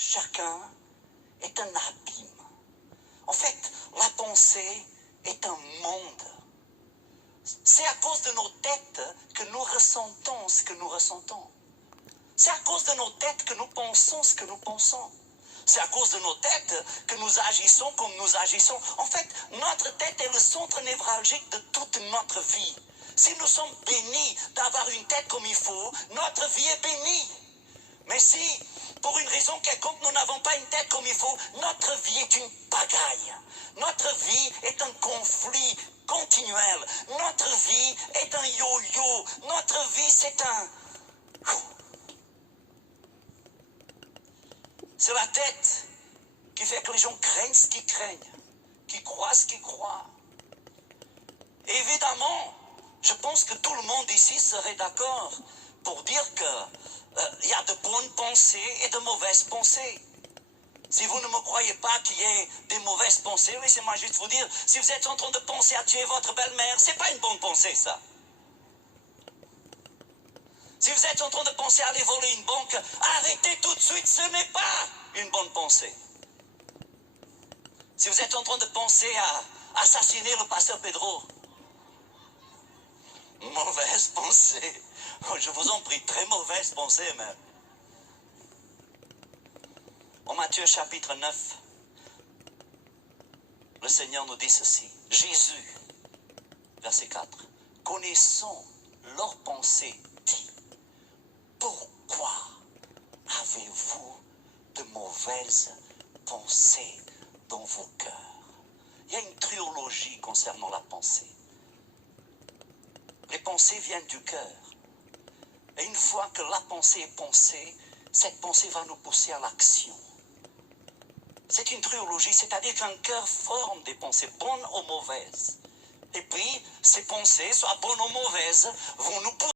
chacun est un abîme. En fait, la pensée est un monde. C'est à cause de nos têtes que nous ressentons ce que nous ressentons. C'est à cause de nos têtes que nous pensons ce que nous pensons. C'est à cause de nos têtes que nous agissons comme nous agissons. En fait, notre tête est le centre névralgique de toute notre vie. Si nous sommes bénis d'avoir une tête comme il faut, notre vie est bénie. Mais si, pour une raison quelconque, nous n'avons pas une tête comme il faut, notre vie est une pagaille. Notre vie est un conflit continuel. Notre vie est un yo-yo. Notre vie, c'est un... C'est la tête qui fait que les gens craignent ce qu'ils craignent, qui croient ce qu'ils croient. Et évidemment, je pense que tout le monde ici serait d'accord pour dire qu'il y a de bonnes pensées et de mauvaises pensées. Si vous ne me croyez pas qu'il y ait des mauvaises pensées, laissez-moi juste vous dire, si vous êtes en train de penser à tuer votre belle-mère, c'est pas une bonne pensée, ça. Si vous êtes en train de penser à aller voler une banque, arrêtez tout de suite, ce n'est pas une bonne pensée. Si vous êtes en train de penser à assassiner le pasteur Pedro, mauvaise pensée. Je vous en prie, très mauvaise pensée même. En Matthieu chapitre 9, le Seigneur nous dit ceci. Jésus, verset 4, connaissant leurs pensées, dit, pourquoi avez-vous de mauvaises pensées dans vos cœurs? Il y a une théologie concernant la pensée. Les pensées viennent du cœur. Et une fois que la pensée est pensée, cette pensée va nous pousser à l'action. C'est une théologie, c'est-à-dire qu'un cœur forme des pensées, bonnes ou mauvaises. Et puis, ces pensées, soit bonnes ou mauvaises, vont nous pousser